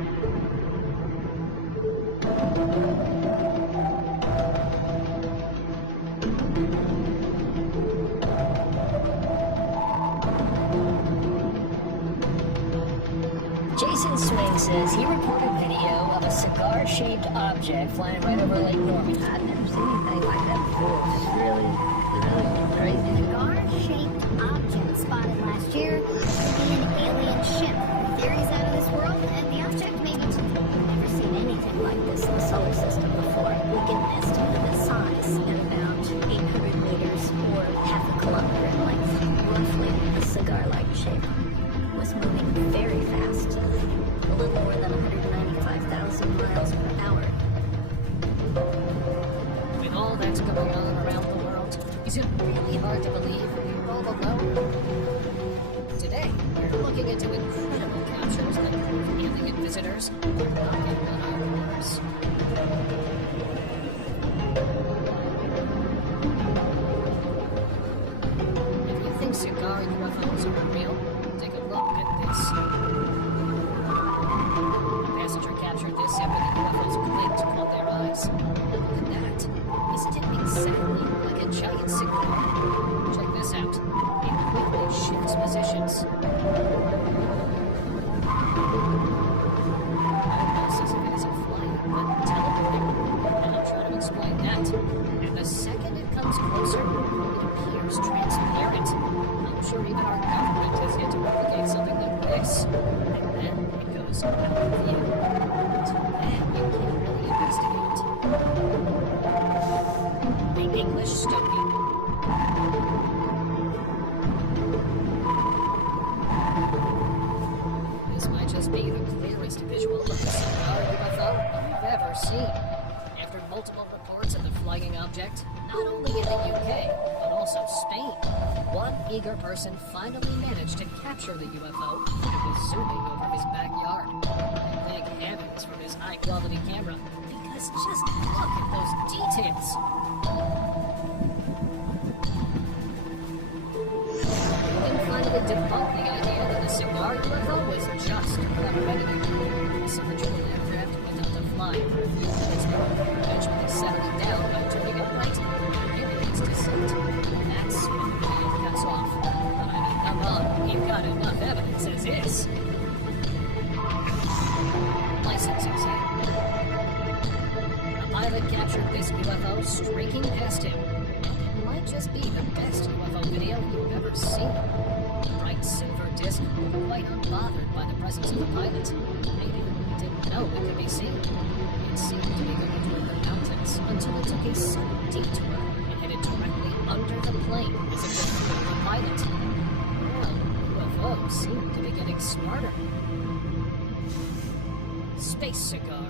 Jason Swing says he reported video of a cigar-shaped object flying right over Lake Norman. I've never seen anything like that before. It's really crazy. Cigar-shaped object spotted last year could be an alien ship. Theories out of this world, and the object may be never seen anything like this in the solar system before. We get an estimate of the size at about 800 meters or half a kilometer in length. Roughly a cigar-like shape. Was moving very fast, a little more than 195,000 miles per hour. With all that's going on around the world, is it really hard to believe we're all alone? Today, we're looking into incredible captures that prove alien visitors are knocking on our doors. If you think cigar UFOs are real, take a look at this. A passenger captured this after the UFO's glint caught their eyes. Look at that. Isn't it exactly like a giant cigar? Check this out. It quickly shifts positions. Almost as if it isn't flying, but teleporting. And I'll try to explain that. And the second it comes closer, it appears transparent. I'm sure even our government has yet to replicate something like this. And then it goes out of view. Too bad you can't really investigate. The English Stogie. This might just be the clearest visual of a cigar UFO you've ever seen. After multiple reports of the flying object, not only in the UK, but also Spain, one eager person finally managed to capture the UFO that was zooming over his backyard. And thank heavens for his high-quality camera, because just look at those details. We can finally debunk the idea that the cigar UFO was just clever editing. The cylindrical aircraft went up to fly for a few minutes more, eventually settling down by turning it right and giving its descent. That's when the plane cuts off. But I mean, come on, you've got enough evidence as is. License exam. The pilot captured this UFO streaking past him. It might just be the best UFO video you've ever seen. The bright silver disc, quite unbothered by the presence of the pilot. Maybe he didn't know it could be seen. It seemed to be going toward the mountains until it took a sudden detour and headed directly under the plane as if to fool the pilot. Well, UFOs seem to be getting smarter. Space cigar.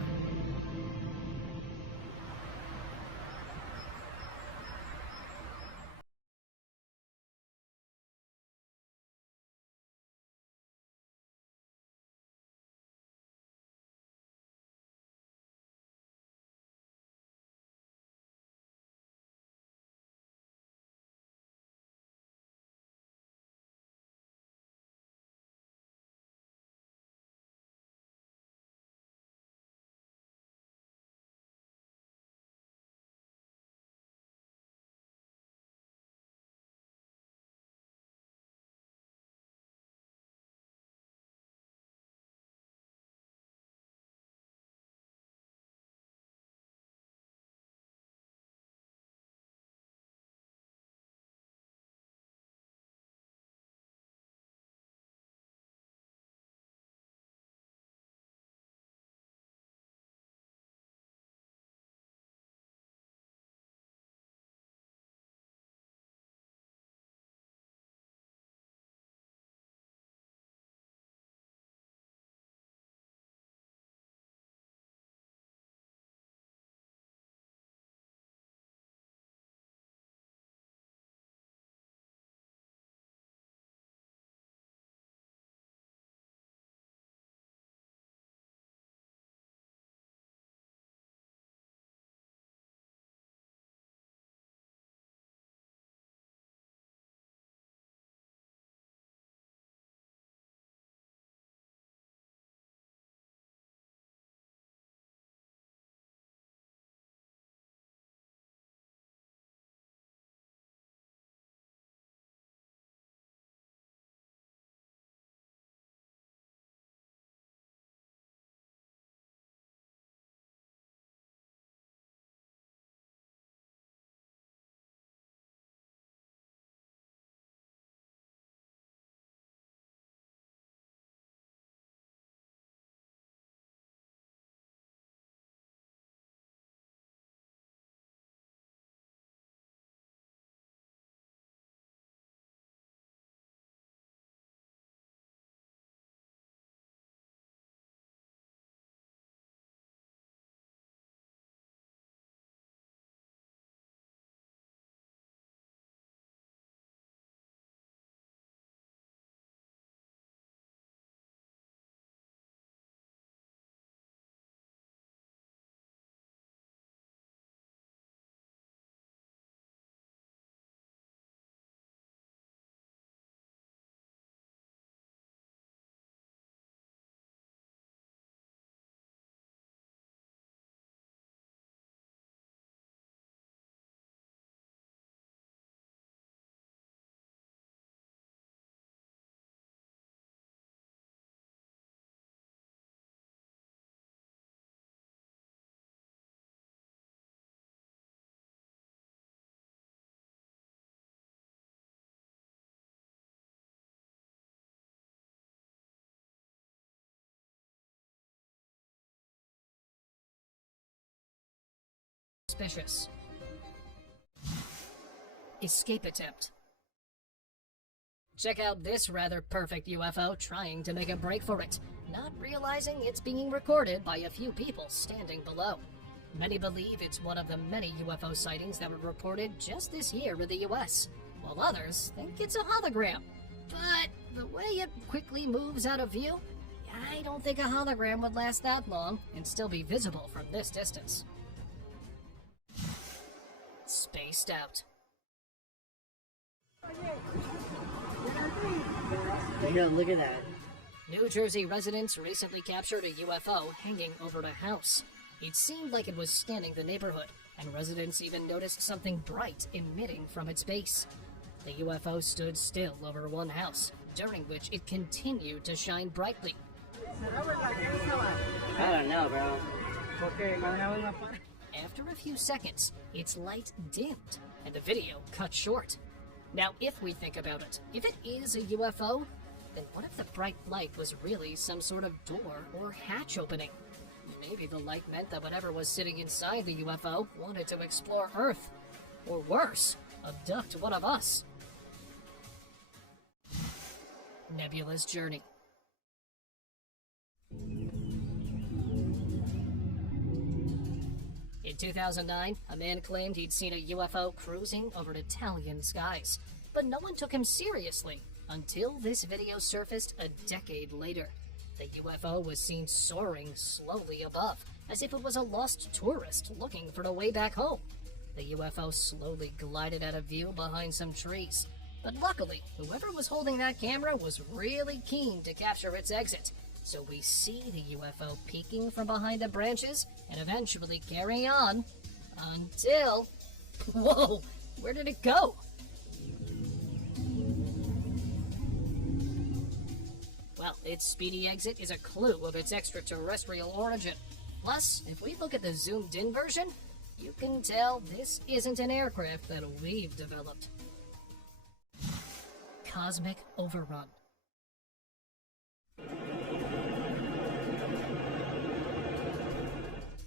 suspicious. Escape attempt. Check out this rather perfect UFO trying to make a break for it, not realizing it's being recorded by a few people standing below. Many believe it's one of the many UFO sightings that were reported just this year in the US, while others think it's a hologram. But the way it quickly moves out of view, I don't think a hologram would last that long and still be visible from this distance. Spaced out. Yo, look at that. New Jersey residents recently captured a UFO hanging over a house. It seemed like it was scanning the neighborhood, and residents even noticed something bright emitting from its base. The UFO stood still over one house, during which it continued to shine brightly. I don't know, bro. After a few seconds, its light dimmed, and the video cut short. Now, if we think about it, if it is a UFO, then what if the bright light was really some sort of door or hatch opening? Maybe the light meant that whatever was sitting inside the UFO wanted to explore Earth. Or worse, abduct one of us. Nebula's journey. In 2009, a man claimed he'd seen a UFO cruising over Italian skies, but no one took him seriously until this video surfaced a decade later. The UFO was seen soaring slowly above, as if it was a lost tourist looking for the way back home. The UFO slowly glided out of view behind some trees, but luckily, whoever was holding that camera was really keen to capture its exit. So we see the UFO peeking from behind the branches and eventually carrying on until... Whoa! Where did it go? Well, its speedy exit is a clue of its extraterrestrial origin. Plus, if we look at the zoomed-in version, you can tell this isn't an aircraft that we've developed. Cosmic overrun.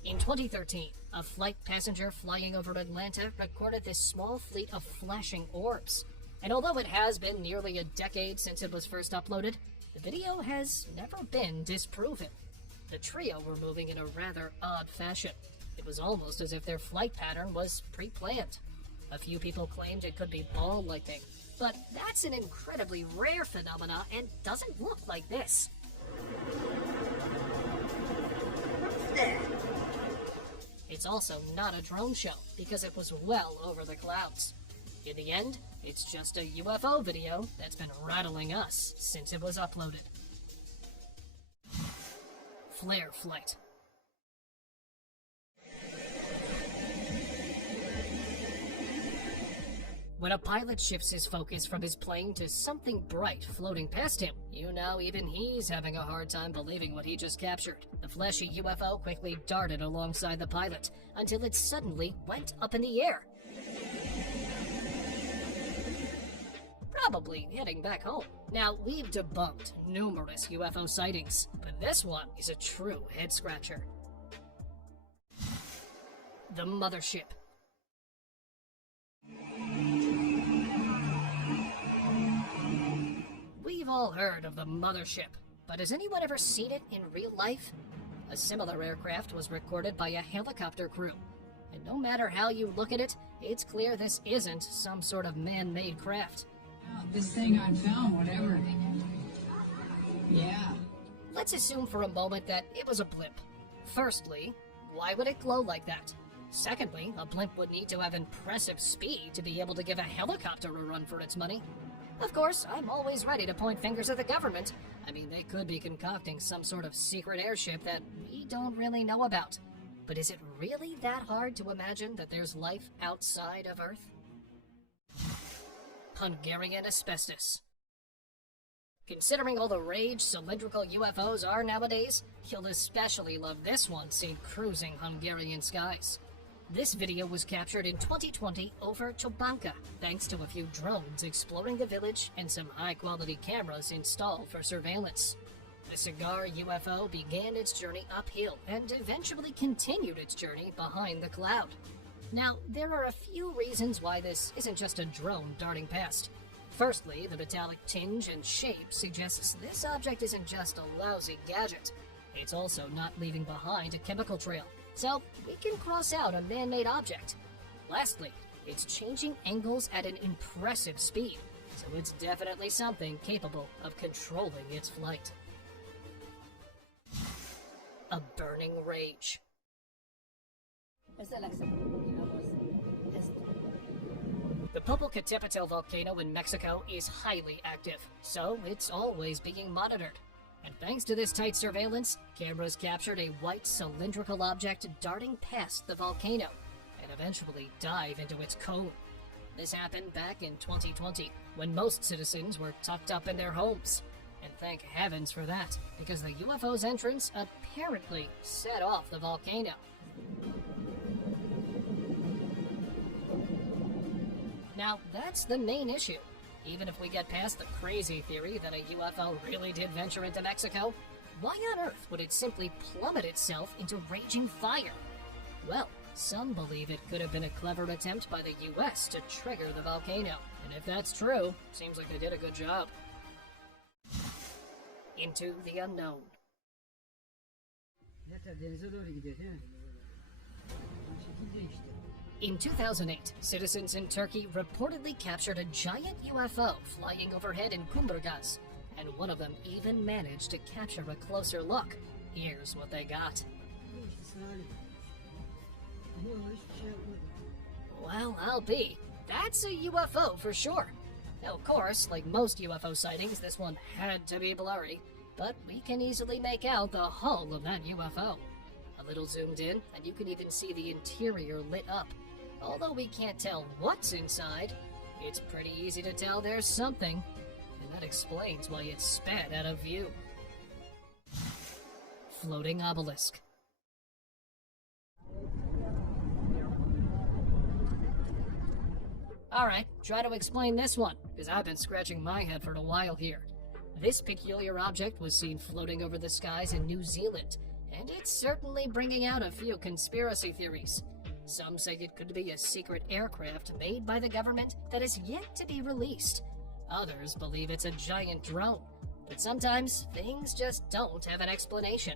In 2013, a flight passenger flying over Atlanta recorded this small fleet of flashing orbs. And although it has been nearly a decade since it was first uploaded, the video has never been disproven. The trio were moving in a rather odd fashion. It was almost as if their flight pattern was pre-planned. A few people claimed it could be ball lightning, but that's an incredibly rare phenomena and doesn't look like this. What's that? It's also not a drone show, because it was well over the clouds. In the end, it's just a UFO video that's been rattling us since it was uploaded. Flare flight. When a pilot shifts his focus from his plane to something bright floating past him, you know even he's having a hard time believing what he just captured. The fleshy UFO quickly darted alongside the pilot until it suddenly went up in the air. Probably heading back home. Now, we've debunked numerous UFO sightings, but this one is a true head-scratcher. The mothership. We've all heard of the mothership, but has anyone ever seen it in real life? A similar aircraft was recorded by a helicopter crew, and no matter how you look at it, it's clear this isn't some sort of man-made craft. This thing on film, whatever. Yeah. Let's assume for a moment that it was a blimp. Firstly, why would it glow like that? Secondly, a blimp would need to have impressive speed to be able to give a helicopter a run for its money. Of course, I'm always ready to point fingers at the government. I mean, they could be concocting some sort of secret airship that we don't really know about. But is it really that hard to imagine that there's life outside of Earth? Hungarian asbestos. Considering all the rage cylindrical UFOs are nowadays, you'll especially love this one seen cruising Hungarian skies. This video was captured in 2020 over Chobanka, thanks to a few drones exploring the village and some high-quality cameras installed for surveillance. The cigar UFO began its journey uphill and eventually continued its journey behind the cloud. Now, there are a few reasons why this isn't just a drone darting past. Firstly, the metallic tinge and shape suggests this object isn't just a lousy gadget. It's also not leaving behind a chemical trail, so we can cross out a man-made object. Lastly, it's changing angles at an impressive speed, so it's definitely something capable of controlling its flight. A burning rage. The Popocatépetl volcano in Mexico is highly active, so it's always being monitored. And thanks to this tight surveillance, cameras captured a white cylindrical object darting past the volcano and eventually dive into its cone. This happened back in 2020, when most citizens were tucked up in their homes. And thank heavens for that, because the UFO's entrance apparently set off the volcano. Now, that's the main issue. Even if we get past the crazy theory that a UFO really did venture into Mexico, why on earth would it simply plummet itself into raging fire? Well, some believe it could have been a clever attempt by the US to trigger the volcano. And if that's true, seems like they did a good job. Into the unknown. In 2008, citizens in Turkey reportedly captured a giant UFO flying overhead in Kumburgaz, and one of them even managed to capture a closer look. Here's what they got. Well, I'll be. That's a UFO for sure. Now, of course, like most UFO sightings, this one had to be blurry, but we can easily make out the hull of that UFO. A little zoomed in, and you can even see the interior lit up. Although we can't tell what's inside, it's pretty easy to tell there's something, and that explains why it's sped out of view. Floating obelisk. Alright, try to explain this one, because I've been scratching my head for a while here. This peculiar object was seen floating over the skies in New Zealand, and it's certainly bringing out a few conspiracy theories. Some say it could be a secret aircraft made by the government that is yet to be released. Others believe it's a giant drone, but sometimes things just don't have an explanation.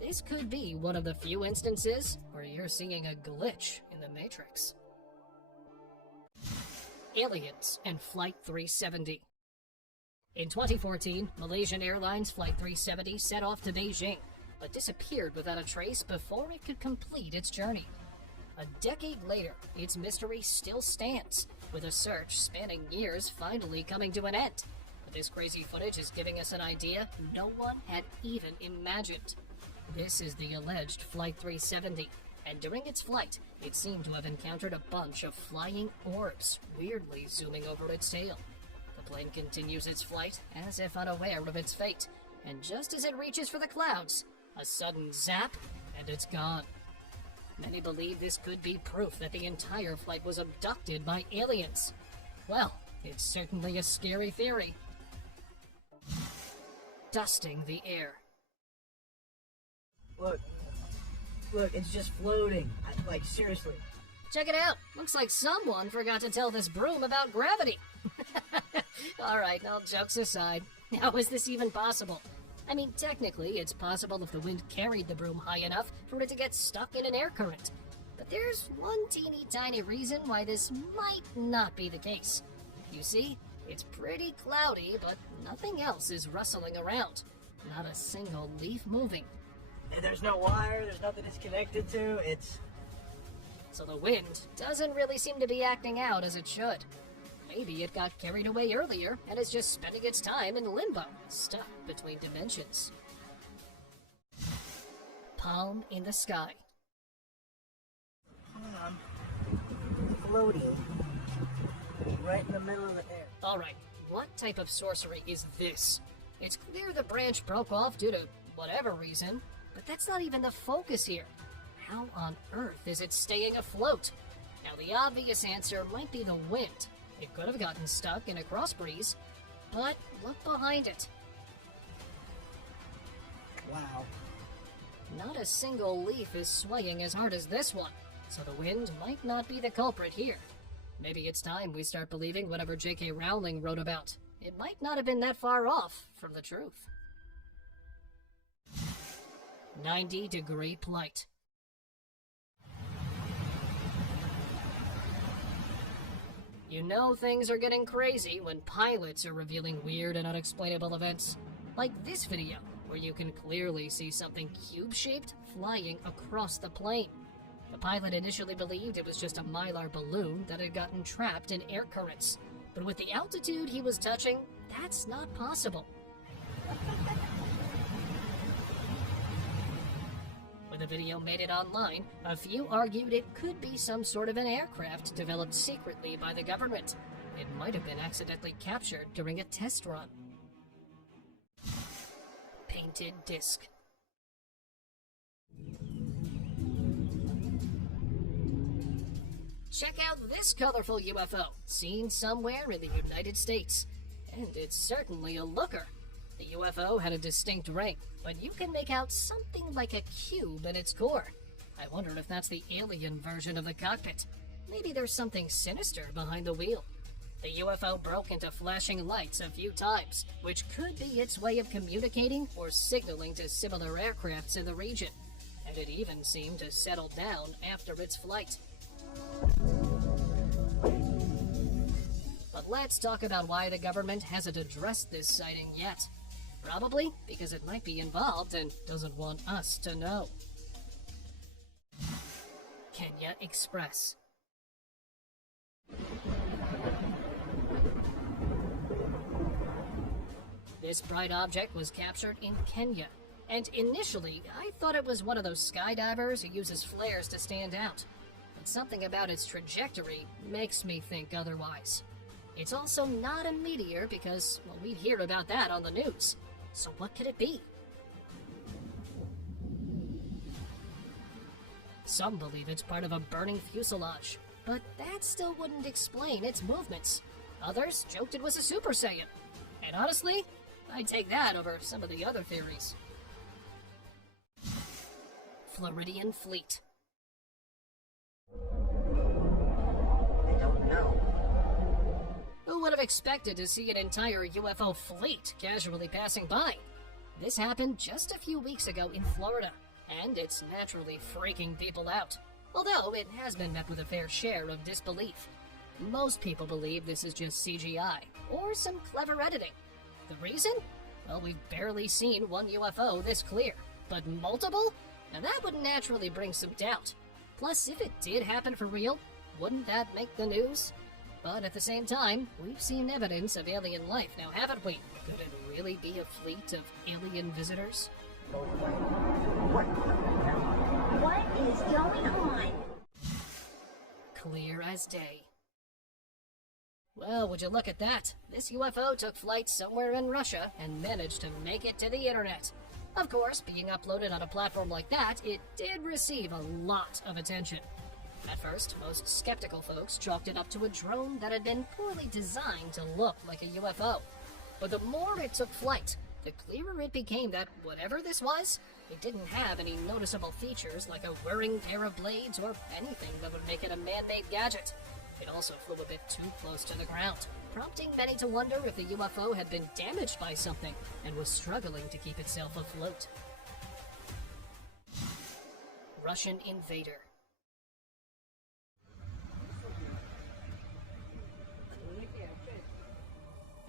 This could be one of the few instances where you're seeing a glitch in the Matrix. Aliens and Flight 370. In 2014, Malaysian Airlines Flight 370 set off to Beijing, but disappeared without a trace before it could complete its journey. A decade later, its mystery still stands, with a search spanning years finally coming to an end. But this crazy footage is giving us an idea no one had even imagined. This is the alleged Flight 370, and during its flight, it seemed to have encountered a bunch of flying orbs, weirdly zooming over its tail. The plane continues its flight, as if unaware of its fate, and just as it reaches for the clouds, a sudden zap, and it's gone. Many believe this could be proof that the entire flight was abducted by aliens. Well, it's certainly a scary theory. Dusting the air. Look, it's just floating. Like, seriously. Check it out. Looks like someone forgot to tell this broom about gravity. Alright, all jokes aside, how is this even possible? I mean, technically, it's possible if the wind carried the broom high enough for it to get stuck in an air current. But there's one teeny tiny reason why this might not be the case. You see, it's pretty cloudy, but nothing else is rustling around. Not a single leaf moving. There's no wire, there's nothing it's connected to, So the wind doesn't really seem to be acting out as it should. Maybe it got carried away earlier and is just spending its time in limbo, stuck between dimensions. Palm in the sky. floating right in the middle of the air. Alright, what type of sorcery is this? It's clear the branch broke off due to whatever reason, but that's not even the focus here. How on earth is it staying afloat? Now the obvious answer might be the wind. It could have gotten stuck in a cross breeze, but look behind it. Wow. Not a single leaf is swaying as hard as this one, so the wind might not be the culprit here. Maybe it's time we start believing whatever J.K. Rowling wrote about. It might not have been that far off from the truth. 90-degree plight. You know things are getting crazy when pilots are revealing weird and unexplainable events. Like this video, where you can clearly see something cube-shaped flying across the plane. The pilot initially believed it was just a mylar balloon that had gotten trapped in air currents. But with the altitude he was touching, that's not possible. When the video made it online, a few argued it could be some sort of an aircraft developed secretly by the government. It might have been accidentally captured during a test run. Painted disc. Check out this colorful UFO, seen somewhere in the United States. And it's certainly a looker. The UFO had a distinct ring, but you can make out something like a cube in its core. I wonder if that's the alien version of the cockpit. Maybe there's something sinister behind the wheel. The UFO broke into flashing lights a few times, which could be its way of communicating or signaling to similar aircrafts in the region. And it even seemed to settle down after its flight. But let's talk about why the government hasn't addressed this sighting yet. Probably because it might be involved and doesn't want us to know. Kenya Express. This bright object was captured in Kenya, and initially I thought it was one of those skydivers who uses flares to stand out. But something about its trajectory makes me think otherwise. It's also not a meteor because, well, we'd hear about that on the news. So what could it be? Some believe it's part of a burning fuselage, but that still wouldn't explain its movements. Others joked it was a Super Saiyan. And honestly, I'd take that over some of the other theories. Floridian Fleet. I don't know. Who would have expected to see an entire UFO fleet casually passing by? This happened just a few weeks ago in Florida, and it's naturally freaking people out. Although it has been met with a fair share of disbelief. Most people believe this is just CGI, or some clever editing. The reason? Well, we've barely seen one UFO this clear, but multiple? Now that would naturally bring some doubt. Plus, if it did happen for real, wouldn't that make the news? But at the same time, we've seen evidence of alien life now, haven't we? Could it really be a fleet of alien visitors? What is going on? Clear as day. Well, would you look at that? This UFO took flight somewhere in Russia and managed to make it to the internet. Of course, being uploaded on a platform like that, it did receive a lot of attention. At first, most skeptical folks chalked it up to a drone that had been poorly designed to look like a UFO. But the more it took flight, the clearer it became that whatever this was, it didn't have any noticeable features like a whirring pair of blades or anything that would make it a man-made gadget. It also flew a bit too close to the ground, prompting many to wonder if the UFO had been damaged by something and was struggling to keep itself afloat. Russian invader.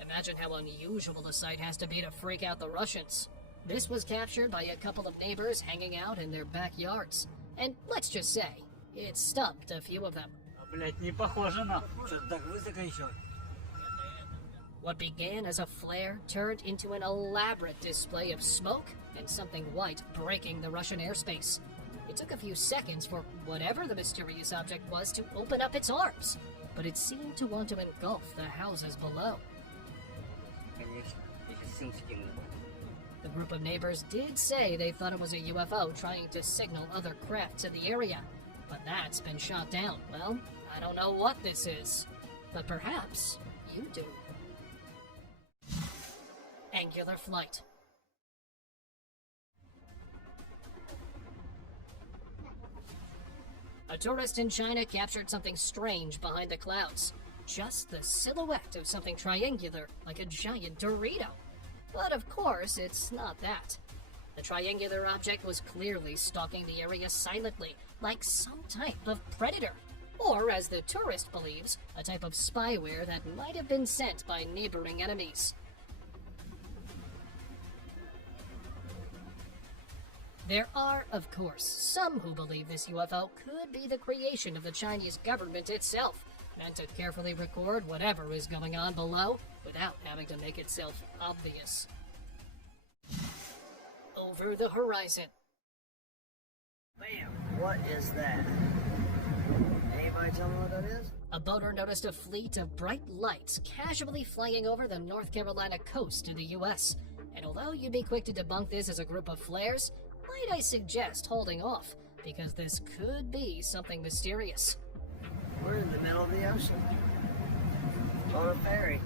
Imagine how unusual the sight has to be to freak out the Russians. This was captured by a couple of neighbors hanging out in their backyards. And let's just say, it stumped a few of them. What began as a flare turned into an elaborate display of smoke and something white breaking the Russian airspace. It took a few seconds for whatever the mysterious object was to open up its arms, but it seemed to want to engulf the houses below. The group of neighbors did say they thought it was a UFO trying to signal other crafts in the area, but that's been shot down. Well, I don't know what this is, but perhaps you do. Angular flight. A tourist in China captured something strange behind the clouds. Just the silhouette of something triangular, like a giant Dorito. But of course, it's not that. The triangular object was clearly stalking the area silently, like some type of predator. Or, as the tourist believes, a type of spyware that might have been sent by neighboring enemies. There are, of course, some who believe this UFO could be the creation of the Chinese government itself, meant to carefully record whatever is going on below without having to make itself obvious. Over the horizon. Bam! What is that? Anybody tell me what that is? A boater noticed a fleet of bright lights casually flying over the North Carolina coast of the U.S. And although you'd be quick to debunk this as a group of flares, might I suggest holding off, because this could be something mysterious. We're in the middle of the ocean. On a ferry.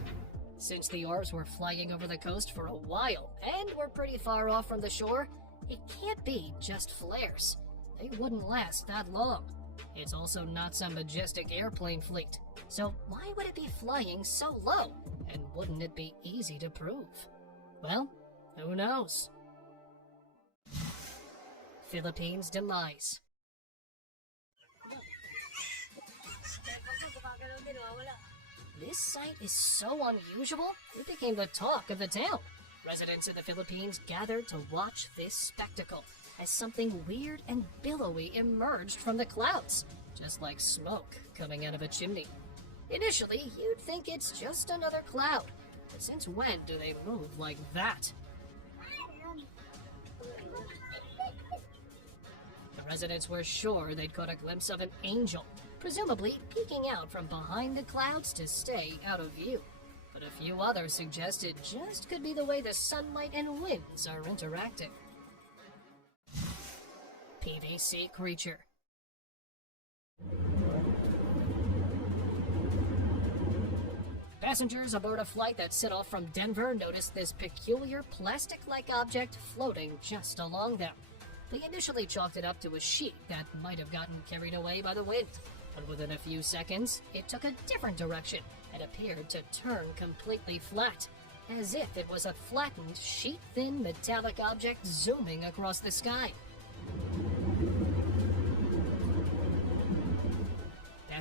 Since the orbs were flying over the coast for a while, and were pretty far off from the shore, it can't be just flares. They wouldn't last that long. It's also not some majestic airplane fleet. So why would it be flying so low? And wouldn't it be easy to prove? Well, who knows? Philippines demise. This sight is so unusual, it became the talk of the town. Residents in the Philippines gathered to watch this spectacle as something weird and billowy emerged from the clouds, just like smoke coming out of a chimney. Initially, you'd think it's just another cloud, but since when do they move like that? The residents were sure they'd caught a glimpse of an angel, presumably peeking out from behind the clouds to stay out of view. But a few others suggest it just could be the way the sunlight and winds are interacting. PVC creature. Passengers aboard a flight that set off from Denver noticed this peculiar plastic-like object floating just along them. They initially chalked it up to a sheet that might have gotten carried away by the wind, but within a few seconds, it took a different direction and appeared to turn completely flat, as if it was a flattened, sheet-thin metallic object zooming across the sky.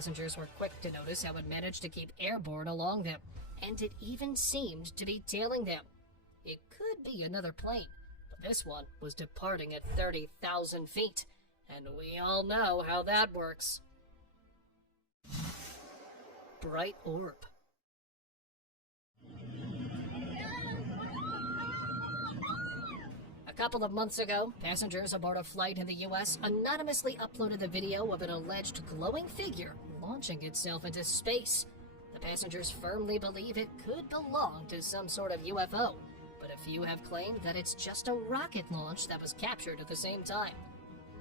Passengers were quick to notice how it managed to keep airborne along them, and it even seemed to be tailing them. It could be another plane, but this one was departing at 30,000 feet, and we all know how that works. Bright orb. A couple of months ago, passengers aboard a flight in the U.S. anonymously uploaded the video of an alleged glowing figure launching itself into space. The passengers firmly believe it could belong to some sort of UFO, but a few have claimed that it's just a rocket launch that was captured at the same time.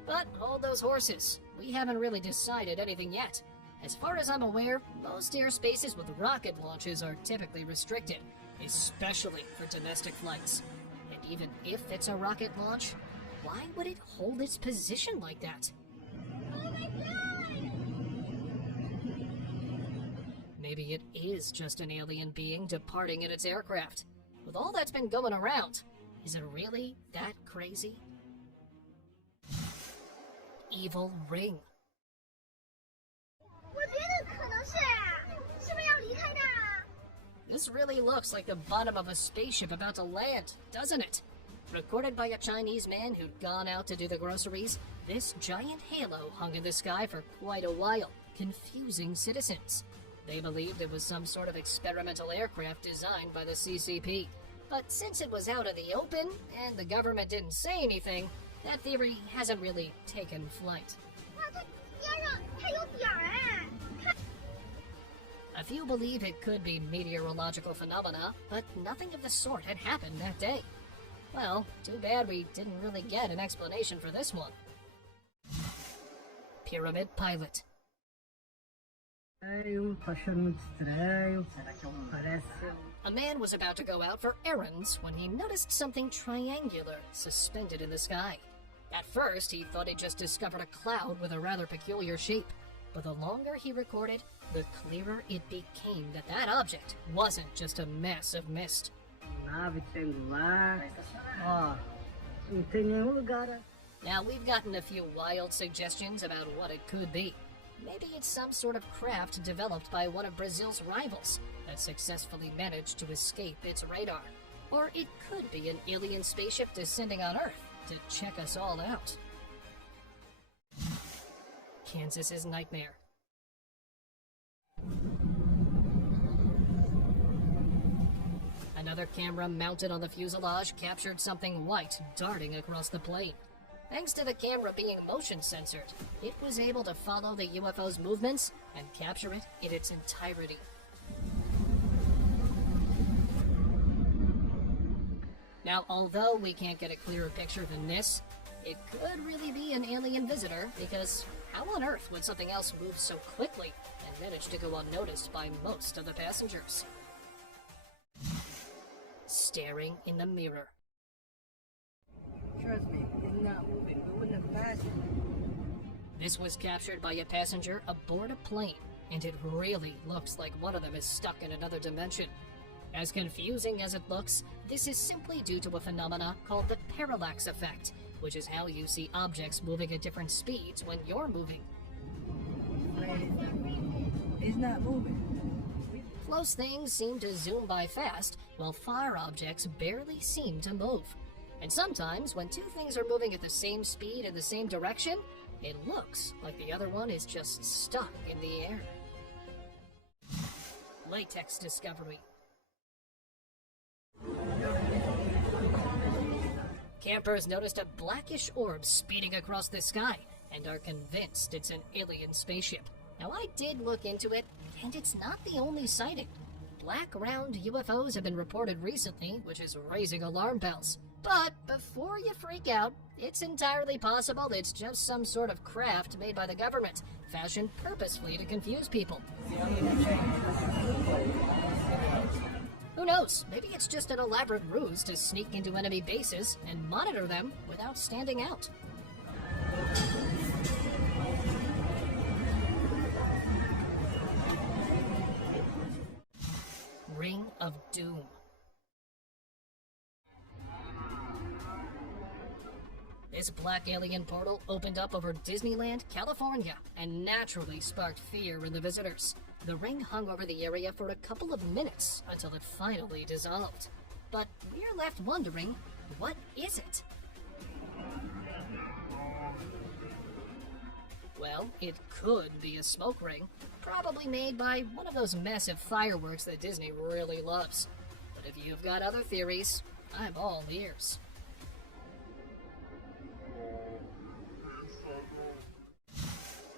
But hold those horses. We haven't really decided anything yet. As far as I'm aware, most airspaces with rocket launches are typically restricted, especially for domestic flights. And even if it's a rocket launch, why would it hold its position like that? Oh my god! Maybe it is just an alien being departing in its aircraft. With all that's been going around, is it really that crazy? Evil ring. This really looks like the bottom of a spaceship about to land, doesn't it? Recorded by a Chinese man who'd gone out to do the groceries, this giant halo hung in the sky for quite a while, confusing citizens. They believed it was some sort of experimental aircraft designed by the CCP. But since it was out in the open, and the government didn't say anything, that theory hasn't really taken flight. A few believe it could be meteorological phenomena, but nothing of the sort had happened that day. Well, too bad we didn't really get an explanation for this one. Pyramid Pilot. A man was about to go out for errands when he noticed something triangular suspended in the sky. At first, he thought he just discovered a cloud with a rather peculiar shape, but the longer he recorded, the clearer it became that that object wasn't just a mass of mist. Nave triangular. Ó, não tem nenhum lugar. Now, we've gotten a few wild suggestions about what it could be. Maybe it's some sort of craft developed by one of Brazil's rivals that successfully managed to escape its radar. Or it could be an alien spaceship descending on Earth to check us all out. Kansas's nightmare. Another camera mounted on the fuselage captured something white darting across the plane. Thanks to the camera being motion censored, it was able to follow the UFO's movements and capture it in its entirety. Now, although we can't get a clearer picture than this, it could really be an alien visitor, because how on earth would something else move so quickly and manage to go unnoticed by most of the passengers? Staring in the mirror. Trust me, it's not moving. We wouldn't have passed it. This was captured by a passenger aboard a plane, and it really looks like one of them is stuck in another dimension. As confusing as it looks, this is simply due to a phenomena called the parallax effect, which is how you see objects moving at different speeds when you're moving. It's not moving. Close things seem to zoom by fast, while far objects barely seem to move. And sometimes, when two things are moving at the same speed in the same direction, it looks like the other one is just stuck in the air. Latex discovery. Campers noticed a blackish orb speeding across the sky and are convinced it's an alien spaceship. Now, I did look into it, and it's not the only sighting. Black round UFOs have been reported recently, which is raising alarm bells. But before you freak out, it's entirely possible it's just some sort of craft made by the government, fashioned purposefully to confuse people. Who knows? Maybe it's just an elaborate ruse to sneak into enemy bases and monitor them without standing out. Ring of Doom. This black alien portal opened up over Disneyland, California, and naturally sparked fear in the visitors. The ring hung over the area for a couple of minutes until it finally dissolved. But we're left wondering, what is it? Well, it could be a smoke ring, probably made by one of those massive fireworks that Disney really loves. But if you've got other theories, I'm all ears.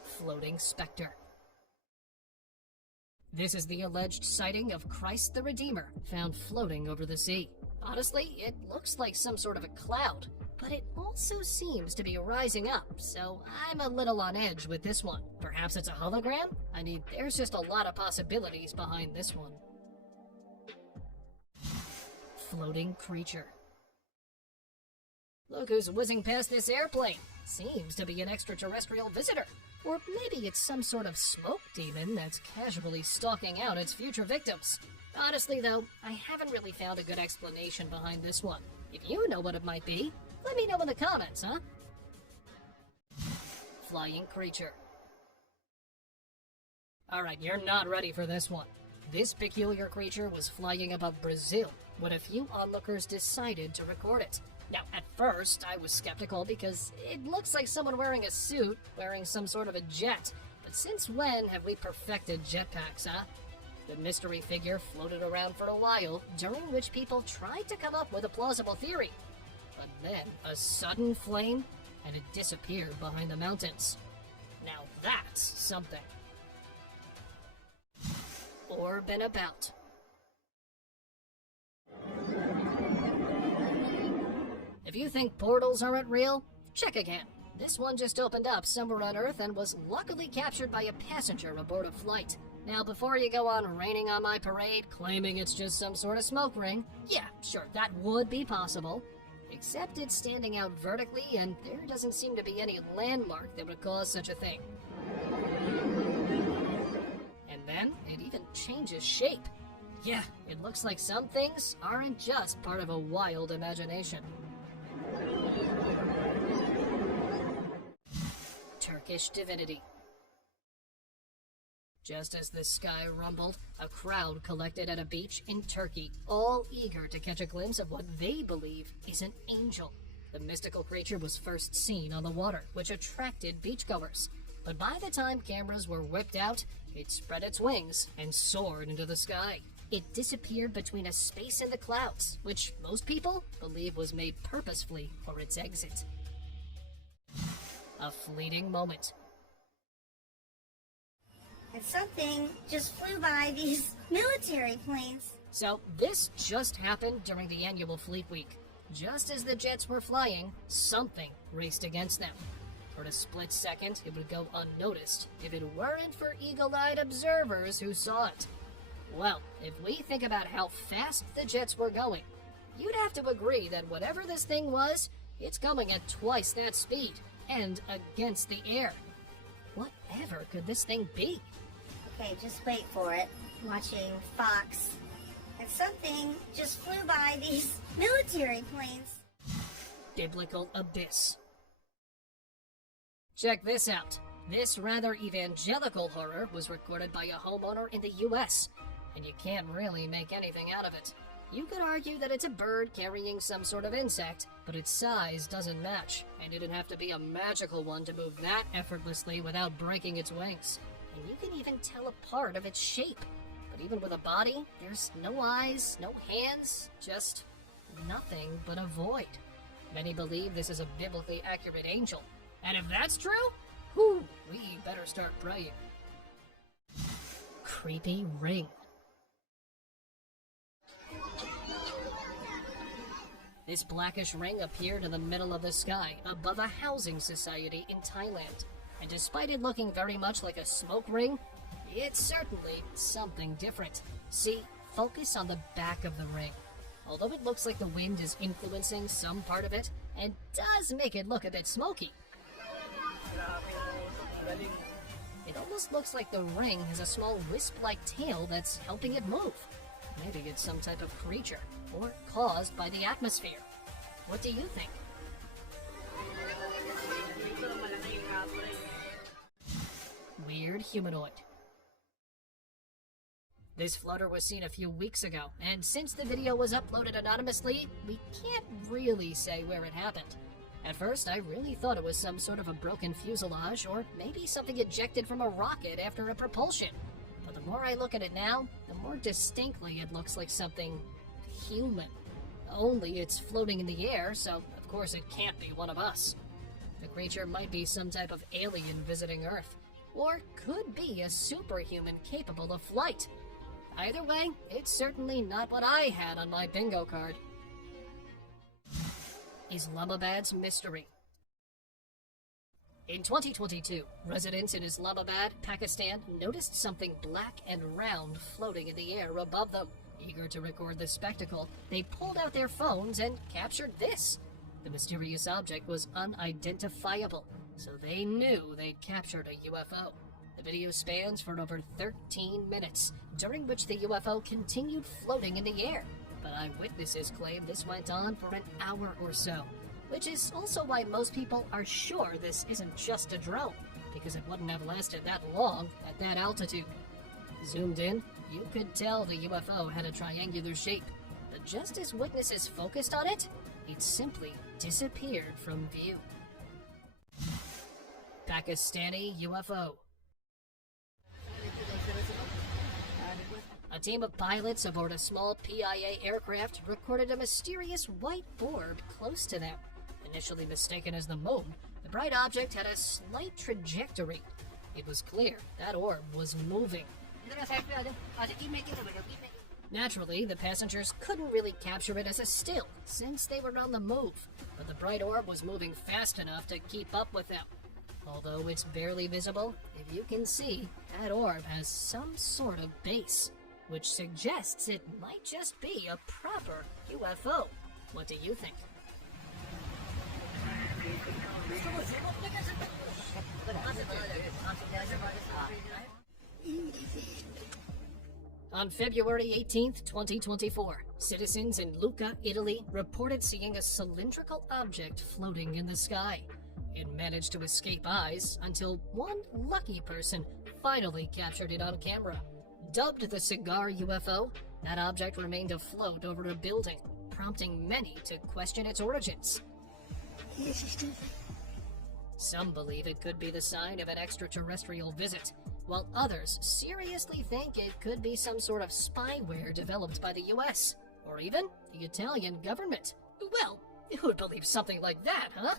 Floating specter. This is the alleged sighting of Christ the Redeemer, found floating over the sea. Honestly, it looks like some sort of a cloud, but it also seems to be rising up, so I'm a little on edge with this one. Perhaps it's a hologram? I mean, there's just a lot of possibilities behind this one. Floating creature. Look who's whizzing past this airplane. Seems to be an extraterrestrial visitor. Or maybe it's some sort of smoke demon that's casually stalking out its future victims. Honestly, though, I haven't really found a good explanation behind this one. If you know what it might be, let me know in the comments, huh? Flying creature. Alright, you're not ready for this one. This peculiar creature was flying above Brazil when a few onlookers decided to record it. Now, at first, I was skeptical because it looks like someone wearing a suit, wearing some sort of a jet. But since when have we perfected jetpacks, huh? The mystery figure floated around for a while, during which people tried to come up with a plausible theory. But then, a sudden flame, and it disappeared behind the mountains. Now that's something. Orb and about. If you think portals aren't real, check again. This one just opened up somewhere on Earth and was luckily captured by a passenger aboard a flight. Now, before you go on raining on my parade, claiming it's just some sort of smoke ring, yeah, sure, that would be possible. except it's standing out vertically and there doesn't seem to be any landmark that would cause such a thing. And then it even changes shape. Yeah, it looks like some things aren't just part of a wild imagination. Turkish divinity. Just as the sky rumbled, a crowd collected at a beach in Turkey, all eager to catch a glimpse of what they believe is an angel. The mystical creature was first seen on the water, which attracted beachgoers. But by the time cameras were whipped out, it spread its wings and soared into the sky. It disappeared between a space in the clouds, which most people believe was made purposefully for its exit. A fleeting moment. And something just flew by these military planes. So this just happened during the annual Fleet Week. Just as the jets were flying, something raced against them. For a split second, it would go unnoticed if it weren't for eagle-eyed observers who saw it. Well, if we think about how fast the jets were going, you'd have to agree that whatever this thing was, it's going at twice that speed, and against the air. Whatever could this thing be? Okay, just wait for it. Watching Fox. And something just flew by these military planes. Biblical abyss. Check this out. This rather evangelical horror was recorded by a homeowner in the US, and you can't really make anything out of it. You could argue that it's a bird carrying some sort of insect, but its size doesn't match, and it'd have to be a magical one to move that effortlessly without breaking its wings. And you can even tell a part of its shape. But even with a body, there's no eyes, no hands, just nothing but a void. Many believe this is a biblically accurate angel. And if that's true, whew, we better start praying. Creepy ring. This blackish ring appeared in the middle of the sky, above a housing society in Thailand. And despite it looking very much like a smoke ring, it's certainly something different. See, focus on the back of the ring. Although it looks like the wind is influencing some part of it, and does make it look a bit smoky, it almost looks like the ring has a small wisp-like tail that's helping it move. Maybe it's some type of creature, or caused by the atmosphere. What do you think? Weird humanoid. This floater was seen a few weeks ago, and since the video was uploaded anonymously, we can't really say where it happened. At first, I really thought it was some sort of a broken fuselage, or maybe something ejected from a rocket after a propulsion. But the more I look at it now, the more distinctly it looks like something human. Only it's floating in the air, so of course it can't be one of us. The creature might be some type of alien visiting Earth, or could be a superhuman capable of flight. Either way, it's certainly not what I had on my bingo card. Islamabad's mystery. In 2022, residents in Islamabad, Pakistan, noticed something black and round floating in the air above them. Eager to record the spectacle, they pulled out their phones and captured this. The mysterious object was unidentifiable, so they knew they'd captured a UFO. The video spans for over 13 minutes, during which the UFO continued floating in the air. But eyewitnesses claim this went on for an hour or so, which is also why most people are sure this isn't just a drone, because it wouldn't have lasted that long at that altitude. Zoomed in, you could tell the UFO had a triangular shape, but just as witnesses focused on it, it simply disappeared from view. Pakistani UFO. A team of pilots aboard a small PIA aircraft recorded a mysterious white orb close to them. Initially mistaken as the moon, the bright object had a slight trajectory. It was clear that orb was moving. Naturally, the passengers couldn't really capture it as a still, since they were on the move, but the bright orb was moving fast enough to keep up with them. Although it's barely visible, if you can see, that orb has some sort of base, which suggests it might just be a proper UFO. What do you think? On February 18th, 2024, citizens in Lucca, Italy reported seeing a cylindrical object floating in the sky. It managed to escape eyes until one lucky person finally captured it on camera. Dubbed the cigar UFO, that object remained afloat over a building, prompting many to question its origins. Some believe it could be the sign of an extraterrestrial visit, while others seriously think it could be some sort of spyware developed by the US, or even the Italian government. Well, who would believe something like that, huh?